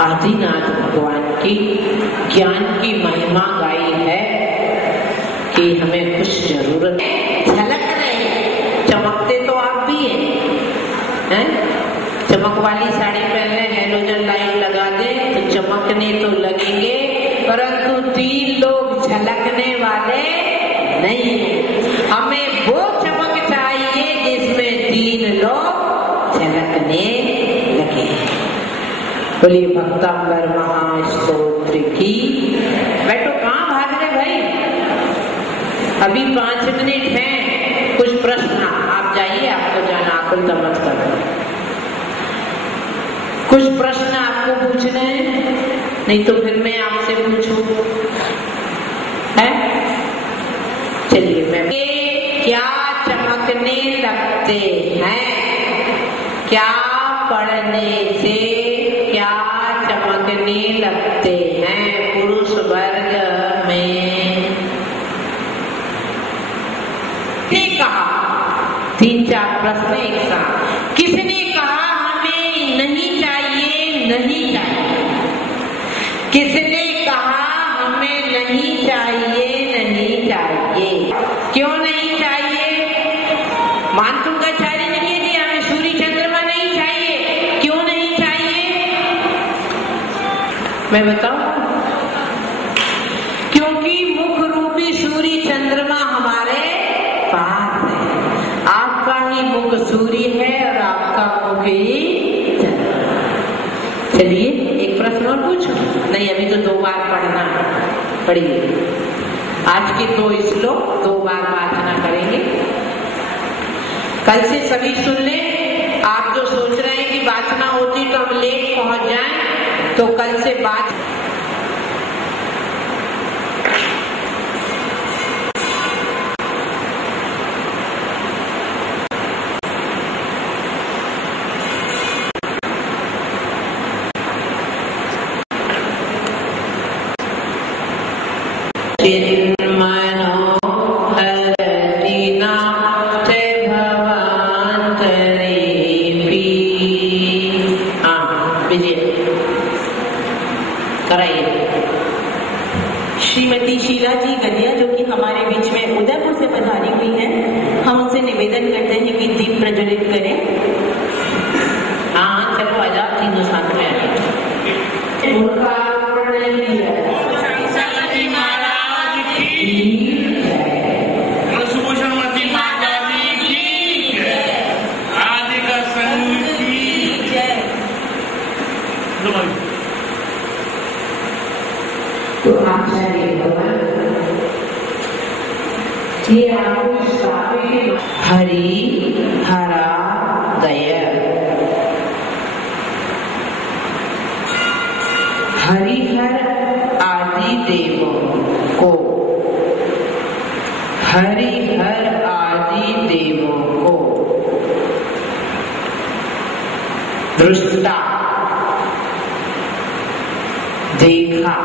आदिनाथ भगवान की ज्ञान की महिमा गाई है कि हमें कुछ जरूरत झलक रही, चमकते तो आप भी हैं? चमक वाली साड़ी पहन ले, हैलोजन लाइट लगा दे तो चमकने तो लगेंगे, परंतु 3 लोग झलकने वाले नहीं है। हमें वो चमक चाहिए जिसमें 3 लोग झलकने लगे। बोलिए भक्तांबर महास्तोत्र की। बैठो, कहाँ भाग रहे भाई? अभी 5 मिनट हैं। कुछ प्रश्न आप जाइए, आपको जाना, आकुलता मत करो। कुछ प्रश्न आपको पूछने हैं, नहीं तो फिर मैं आपसे पूछूं, है? चलिए, मैं क्या चमकने लगते हैं? क्या पढ़ने से क्या चमकने लगते हैं पुरुष वर्ग में? कहा 3-4 प्रश्न एक साथ। किसने कहा हमें नहीं चाहिए? नहीं चाहिए। किसने कहा हमें नहीं चाहिए? नहीं चाहिए। क्यों नहीं चाहिए? मानसून का चाहिए नहीं है, हमें सूर्य चंद्रमा नहीं चाहिए। क्यों नहीं चाहिए? मैं बताऊं? क्योंकि मुख रूपी सूर्य चंद्रमा हमारे पास है। आपका ही मुख सूर्य है और आपका मुख ही चंद्रमा। चलिए, एक प्रश्न और पूछो। नहीं, अभी तो 2 बार पढ़ना पढ़िए। आज के 2 श्लोक 2 बार वाचना करेंगे। कल से सभी सुन ले। आप जो सोच रहे हैं कि वाचना होती तो हम लेट पहुंच जाएं, तो कल से बात श्रीमती शीला जी गदिया, जो कि हमारे बीच में उदयपुर से पधारी हुई हैं, हम उनसे निवेदन करते हैं कि दीप प्रज्वलित करें। हाँ, चलो आ जाओ, तीनों साथ में। तो आचार्य भगवान हरि हरा दय, हरिहर आदि देवों को, हरिहर आदि देवों को दृष्टा देखा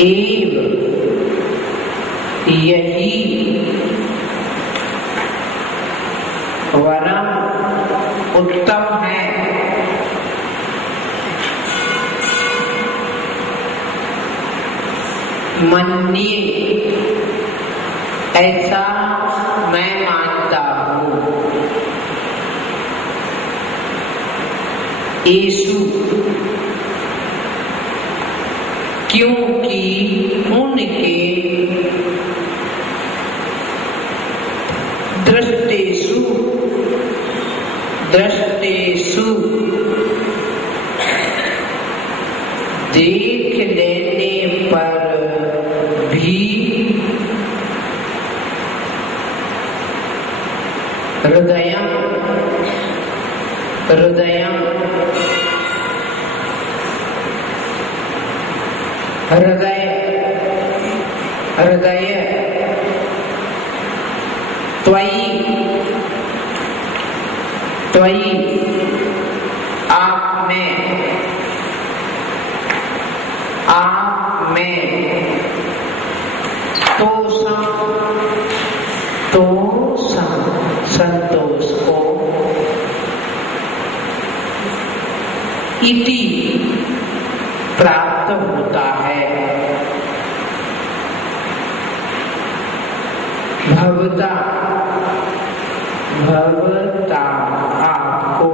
एव यही वरम उत्तम है। मन्ये, ऐसा मैं मानता हूँ। येषु, क्योंकि उनके दृष्टेषु, दृष्टेषु देख लेने पर भी हृदयं, हृदयं, हृदय, हृदय त्वयि, त्वयि आप में, आप में तोषम, तोषम संतोष को इति प्राप्त होता है। भवता आपको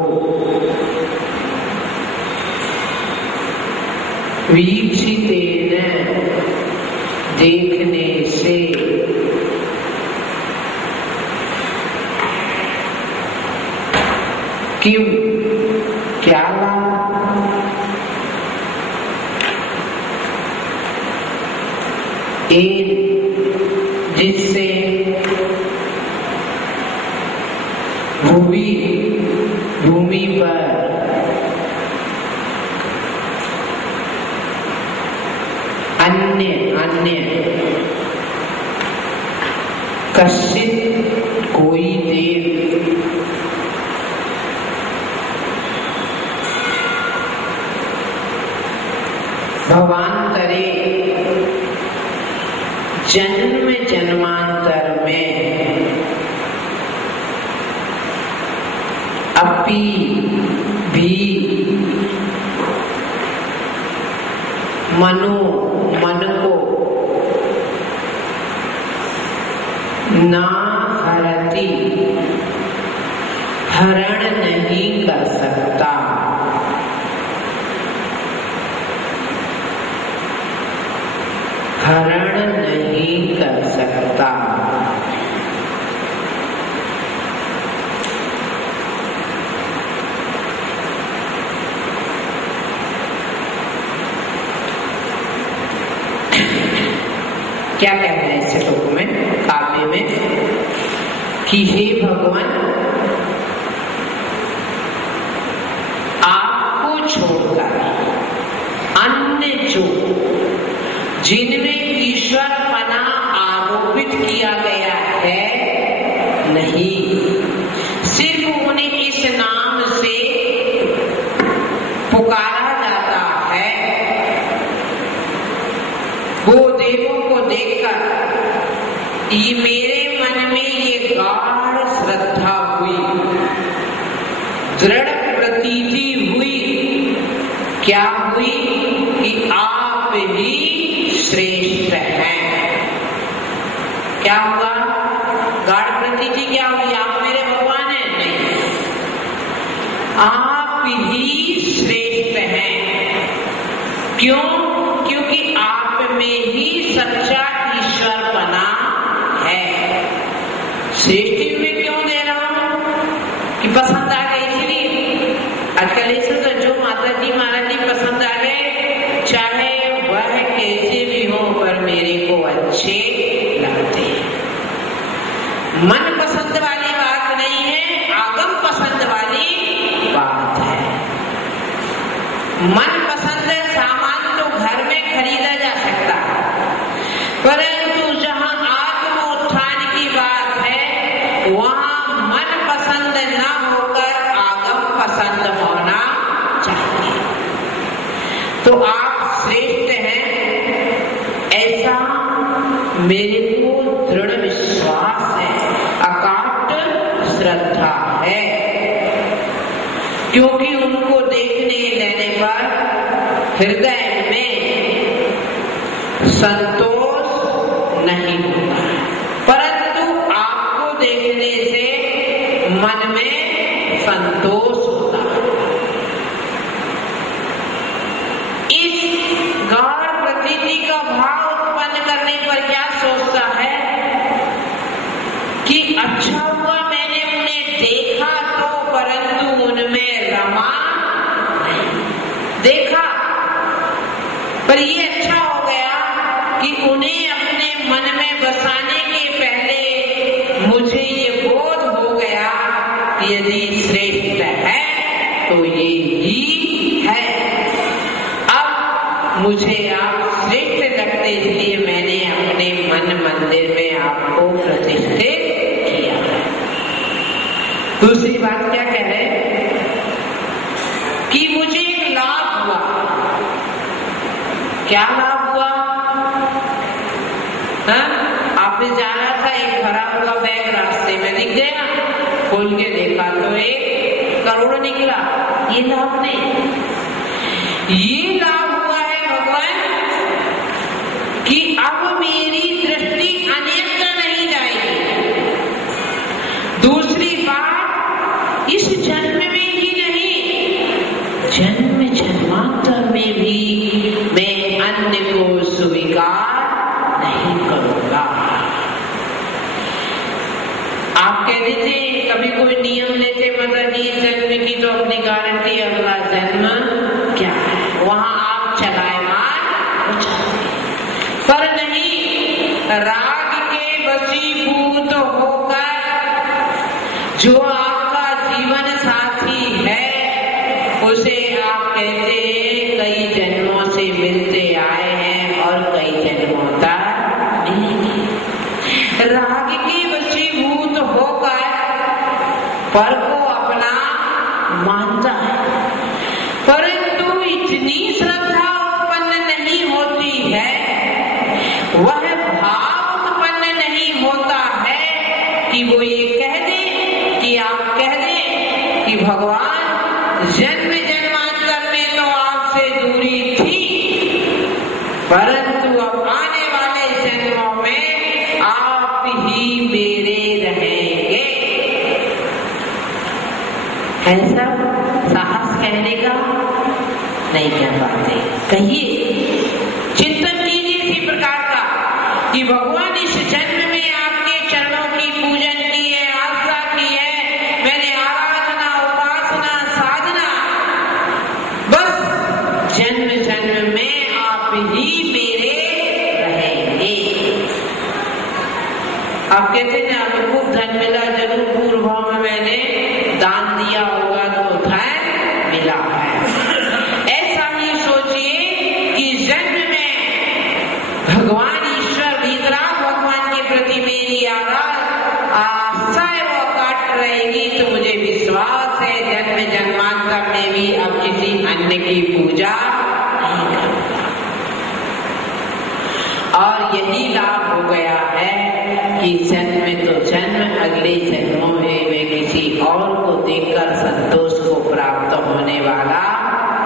वीक्षितेन देखने से क्यों क्या लाभ? एक जिससे भूमि पर अन्य कश्चित कोई देव भवांतरे जन्म जन्मांतर में अपि भी मन को ना हरती हरण नहीं कर सकता। हरण नहीं कर सकता। क्या कह रहे हैं इस श्लोक में, काव्य में, कि हे भगवान, आपको छोड़कर अन्य जो जिनमें ईश्वर पना आरोपित किया गया है, नहीं, सिर्फ उन्हें इस नाम से पुकारा जाता है। वो देवों को देखकर ये मेरे मन में ये गाढ़ श्रद्धा हुई, दृढ़ प्रतीति हुई। क्या हुई? कि आप ही श्रेष्ठ हैं। क्या हुआ? गाढ़ प्रतीति क्या हुई? आप मेरे भगवान हैं? नहीं, आप ही श्रेष्ठ हैं। क्यों? क्योंकि आप में ही सच्चा ईश्वर बना है। श्रेष्ठ में क्यों दे रहा हूं? कि पसंद आ गई, इसलिए आजकल ऐसे तो जो माता जी महाराज जी पसंद आ गए, चाहे वह कैसे भी हो, पर मेरे को अच्छे लगते हैं। मन पसंद वाली बात नहीं है, आगम पसंद वाली बात है। मन पसंद सामान तो घर में खरीदा जा सकता है, परंतु जहां आत्म उत्थान की बात है, वहां मन पसंद न होकर आगम पसंद होना चाहिए। तो आप श्रेष्ठ हैं, ऐसा मेरे को दृढ़ विश्वास है, अकाट श्रद्धा है। क्योंकि उनको देखने लेने पर हृदय में संतोष नहीं होता, परंतु आपको देखने से मन में संतोष होता है। इस गाढ़ प्रतीति का भाव उत्पन्न करने पर क्या सोचता है कि अच्छा हुआ मैंने उन्हें देखा तो, परंतु उनमें रमा नहीं। देखा पर ये अच्छा हो गया कि उन्हें अपने मन में बसाने के पहले मुझे ये बोध हो गया कि यदि श्रेष्ठ है तो ये ही है। अब मुझे आप श्रेष्ठ लगते, इसलिए मैंने अपने मन मंदिर में आपको प्रतिष्ठित किया है। दूसरी बात क्या कह रहे कि मुझे एक लाभ हुआ। क्या लाभ हुआ? आपने जाना था, एक भरा हुआ बैग रास्ते में दिख गया, खोल के देखा तो 1 करोड़ निकला। ये लाभ नहीं। ये लाभ हुआ है भगवान कि अब मेरी दृष्टि अन्यत्र नहीं जाएगी। दूसरी बात, इस जन्म में ही नहीं, जन्म जन्मांतर में भी मैं अन्य को स्वीकार नहीं करूंगा। आप कह दीजिए, कभी कोई नियम लेते माता जी जन्म की तो अपनी गारंटी, अगला जन्म क्या है, वहां आप चलायमान हो जाते, पर नहीं, राग के वशीभूत होकर जो आपका जीवन साथी है उसे आप कहते हैं कई जन्मों से मिलते आए हैं और कई जन्मों तक मिलेंगे। राग के वशीभूत होकर पर को अपना मानता है, परंतु इतनी श्रद्धा उत्पन्न नहीं होती है, वह भाव उत्पन्न नहीं होता है कि वो ये कह दे कि आप कह दें कि भगवान जन्म जन्मांतर में तो आपसे दूरी थी, परंतु अब आने वाले जन्मों में आप ही मेरे रहेंगे। ऐसा साहस कहने का नहीं कह पाते। कहिए, चिंतन कीजिए इसी प्रकार का कि भगवान इस जन्म में आपके चरणों की पूजन की है, आस्था की है, मैंने आराधना उपासना साधना, बस जन्म जन्म में आप ही मेरे रहेंगे। आप कहते हैं आपको खूब धन मिला, जरूर पूर्व भाव में मैंने दान दिया होगा तो धन मिला है। ऐसा ही सोचिए कि जन्म में भगवान ईश्वर वितराग भगवान के प्रति मेरी आस्था वो काट रहेगी तो मुझे विश्वास है जन्म जन्मांतर में भी अब किसी अन्य की पूजा नहीं करूंगा। और यही लाभ हो गया है कि जन्म तो जन्म, अगले जन्मों में वे किसी और को देखकर संतोष को प्राप्त होने वाला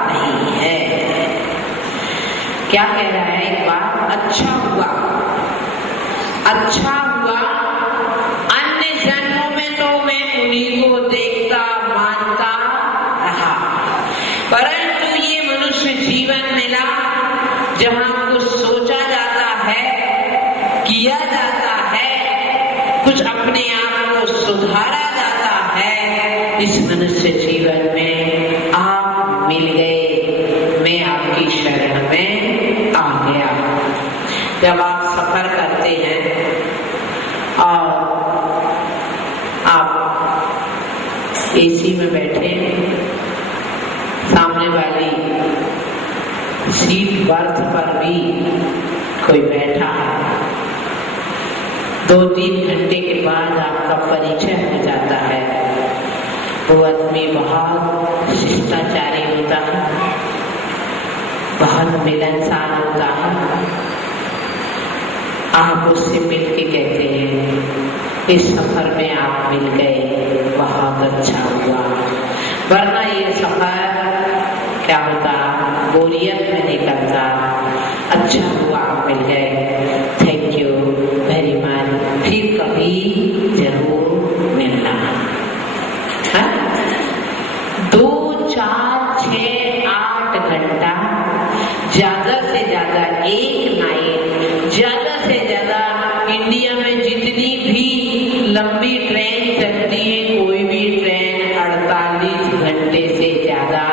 नहीं है। क्या कह रहा है एक बार, अच्छा हुआ अन्य जन्मों में तो मैं उन्हीं को देखता मानता रहा, परंतु ये मनुष्य जीवन मिला जहां कुछ सोचा जाता है, किया जाता है, कुछ अपने आप को सुधारा जाता है। इस मनुष्य जीवन में आप मिल गए, मैं आपकी शरण में आ गया। जब आप सफर करते हैं और आप एसी में बैठे, सामने वाली सीट बर्थ पर भी कोई बैठा है, 2-3 घंटे के बाद आपका परिचय हो जाता है। वो आदमी बहुत शिष्टाचारी होता है, बहुत मिलनसार होता है। आप उससे मिलके कहते हैं इस सफर में आप मिल गए, बहुत अच्छा हुआ, वरना ये सफर क्या होता, बोरियत में निकलता। अच्छा हुआ आप मिल गए, थैंक यू वेरी मच, फिर कभी जरूर मिलना। 2, 4, 6, 8 घंटा, ज्यादा से ज्यादा 1 नाइट, ज्यादा से ज्यादा इंडिया में जितनी भी लंबी ट्रेन चलती है, कोई भी ट्रेन 48 घंटे से ज्यादा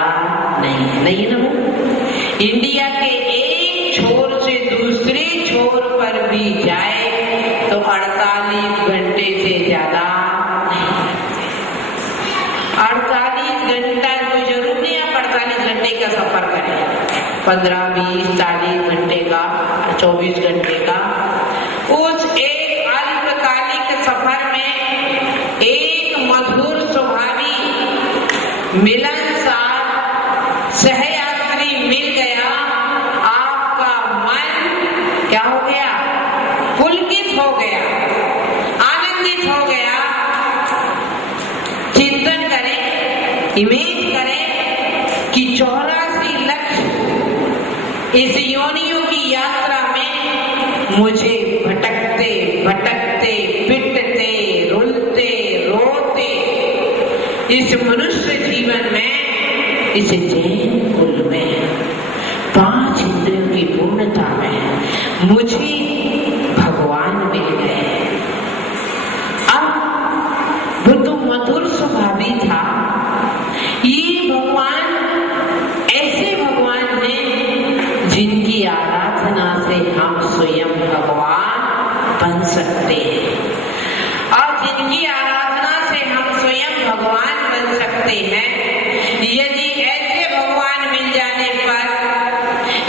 नहीं ना। इंडिया के एक छोर से दूसरे छोर पर भी जाए तो 48 घंटे से ज्यादा नहीं। 48 घंटा कोई जरूर नहीं आप 48 घंटे का सफर करें, 15, 20, 40 घंटे का, 24 घंटे का। उस एक अल्पकालिक सफर में एक मधुर स्वभावी मिलनसार सहयात्री मिल गया, आपका मन क्या हो गया, पुलकित हो गया, आनंदित हो गया। चिंतन करें, इमेज करें कि 84 लक्ष इस योनियों की यात्रा में मुझे भटकते भटकते पिटते रुलते रोते इस मनुष्य जीवन में, इस जैन कुल में, 5 इंद्रियों की पूर्णता में मुझे भगवान मिल गए। अब वो तो मधुर स्वभावी था, ये भगवान ऐसे भगवान हैं जिनकी आराधना से हम स्वयं भगवान बन सकते हैं, और जिनकी आराधना से हम स्वयं भगवान बन सकते हैं। यदि ऐसे भगवान मिल जाने पर,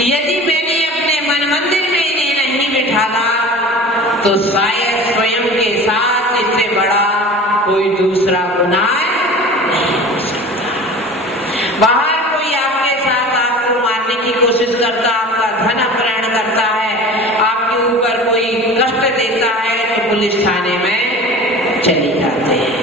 यदि मैंने अपने मन मंदिर में इन्हें नहीं बिठाला, तो शायद स्वयं के साथ इससे बड़ा कोई दूसरा गुनाह नहीं हो सकता। बाहर कोई आपके साथ आपको मारने की कोशिश करता, आपका धन अपहरण करता है, आपके ऊपर कोई कष्ट देता है, तो पुलिस थाने में चले जाते हैं।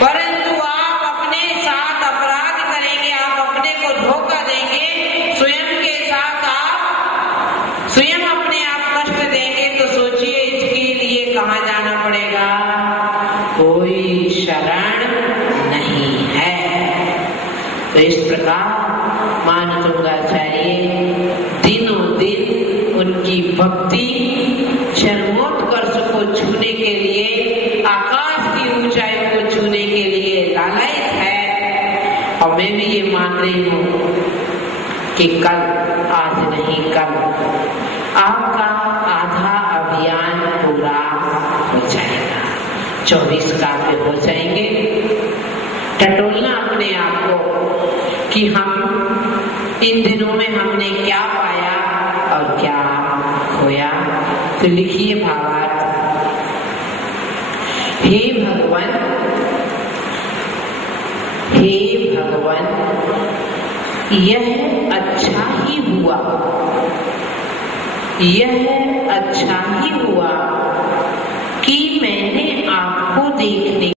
परंतु आप अपने साथ अपराध करेंगे, आप अपने को धोखा देंगे, स्वयं के साथ आप स्वयं अपने आप कष्ट देंगे, तो सोचिए इसके लिए कहाँ जाना पड़ेगा? कोई शरण नहीं है। तो इस प्रकार मानतुंगाचार्य दिनों दिन उनकी भक्ति चरमोत्कर्ष को छूने के लिए, आकाश की ऊंचाई को छूने के लिए लालायित है। और मैं भी ये मान रही हूँ कि कल, आज नहीं कल, आपका आधा अभियान पूरा हो जाएगा। 24 काव्य हो जाएंगे। टटोलना अपने आप को कि हम इन दिनों में हमने क्या पाया और क्या खोया। तो लिखिए भावार्थ। हे भगवान, हे भगवान, यह अच्छा ही हुआ, यह अच्छा ही हुआ कि मैंने आपको देखने